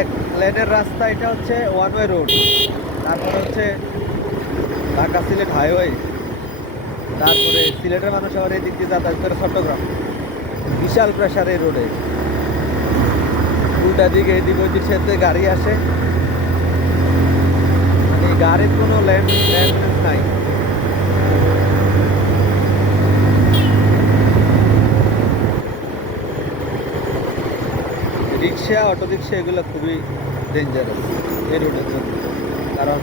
এক লেনের রাস্তা, এটা হচ্ছে ওয়ান ওয়ে রোড তারপরে হচ্ছে ঢাকা সিলেট হাইওয়ে তারপরে সিলেটের মানুষ আবার এই দিক দিয়ে যাতায়াত করে চট্টগ্রাম। বিশাল প্রেশার এই রোডে উল্টা দিকে এদিক ওই দিক সাথে গাড়ি আসে। মানে গাড়ির কোনো ল্যান্ড ল্যান্ড নাই। রিক্সা অটো রিক্সা এগুলো খুবই ডেঞ্জারাস এই রোডের জন্য। কারণ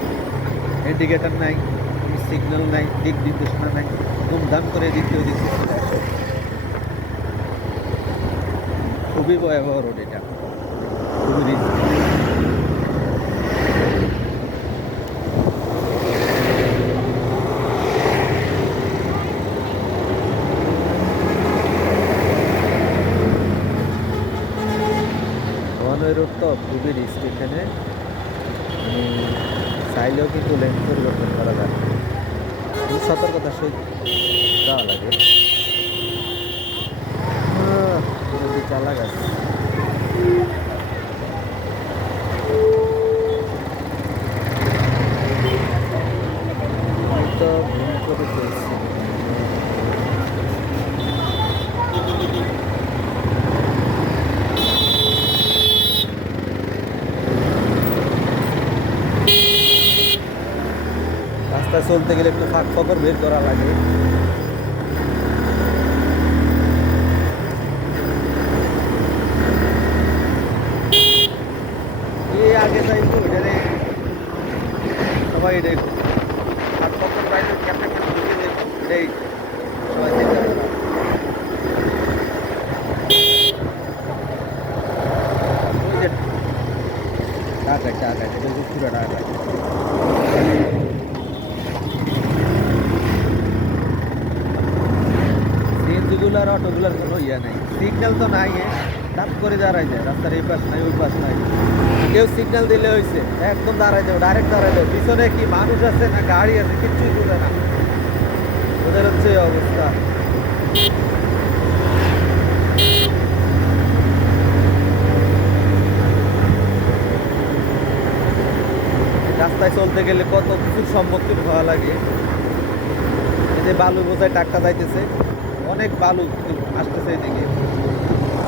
ইন্ডিকেটার নাই সিগন্যাল নাই, দিক নির্দেশনা নাই ধুমধাম করে দিয়ে ওদিক খুবই ভয়াবহ রোড এটা। খুবই রিস্ক ওয়ানওয়ে রোড তো খুবই রিস্ক এখানে। চাইলেও কিন্তু লেন পরিবর্তন করা যায় সতর্কতার সহিত যাওয়া লাগে। চালা গেছে তো ভুল করে ফেলছি রাস্তায় চলতে গেলে একটু ফাঁক ফকর বের করা লাগে। আগে যাই তো সবাই এটাই ফাঁক ফকর বাইরে ক্যাপটা ক্যাপটা ঢুকে যাই এটাই সবাই চিন্তা করে ওই যে টাকা টাকা এটা পুরো টাকা সিএনজিগুলো আর অটোগুলোর কোনো ইয়ে নাই। সিগন্যাল তো নাই এ। করে দাঁড়াই যায়, রাস্তার এই পাশ নাই, ওই পাশ নাই। কেউ সিগন্যাল দিলে হয়েছে একদম দাঁড়াই যাবে ডাইরেক্ট দাঁড়াই যাবে। পিছনে কি মানুষ আছে না গাড়ি আছে, কিচ্ছুই বোঝে না। ওদের হচ্ছে অবস্থা। রাস্তায় চলতে গেলে কত কিছুর সম্মুখীন হওয়া লাগে। এই যে বালু বোঝায় টাকা যাইতেছে। অনেক বালু আসতেছে এদিকে।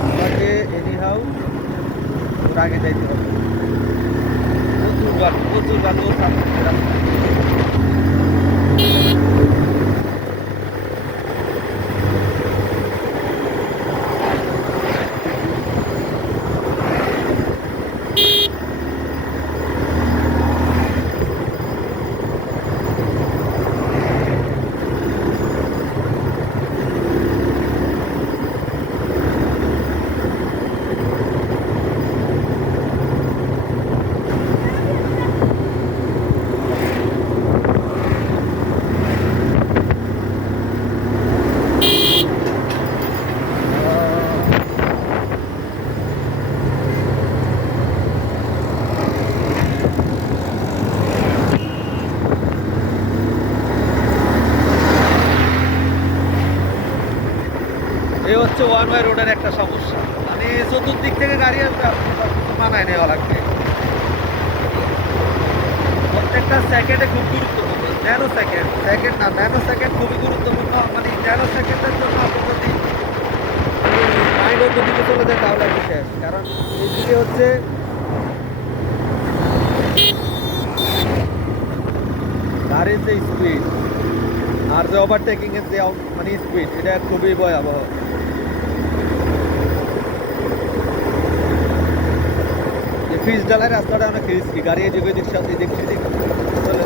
আমাকে এনি হাউ ওর আগে যাইতে হবে। প্রচুর বালু প্রচুর বালু এই হচ্ছে ওয়ান ওয়ে রোডের একটা সমস্যা। মানে চতুর্দিক থেকে গাড়ি আসবে মানায় নেওয়া লাগবে প্রত্যেকটা সেকেন্ডে খুব গুরুত্বপূর্ণ। ন্যানো সেকেন্ড সেকেন্ড না ন্যানো সেকেন্ড খুবই গুরুত্বপূর্ণ। মানে ন্যানো সেকেন্ডের জন্য আপনি যদি মাইন্ড অন্য দিকে চলে যায় তাহলে আপনি শেষ। কারণ এইদিকে হচ্ছে গাড়ির যে স্পিড আর যে ওভারটেকিং এর যে মানে স্পিড এটা খুবই ভয়াবহ। যে ডালায় রাস্তাটা অনেক রিস্কি গাড়ি এদিকে দিক সাথে এদিক সেদিক। চলে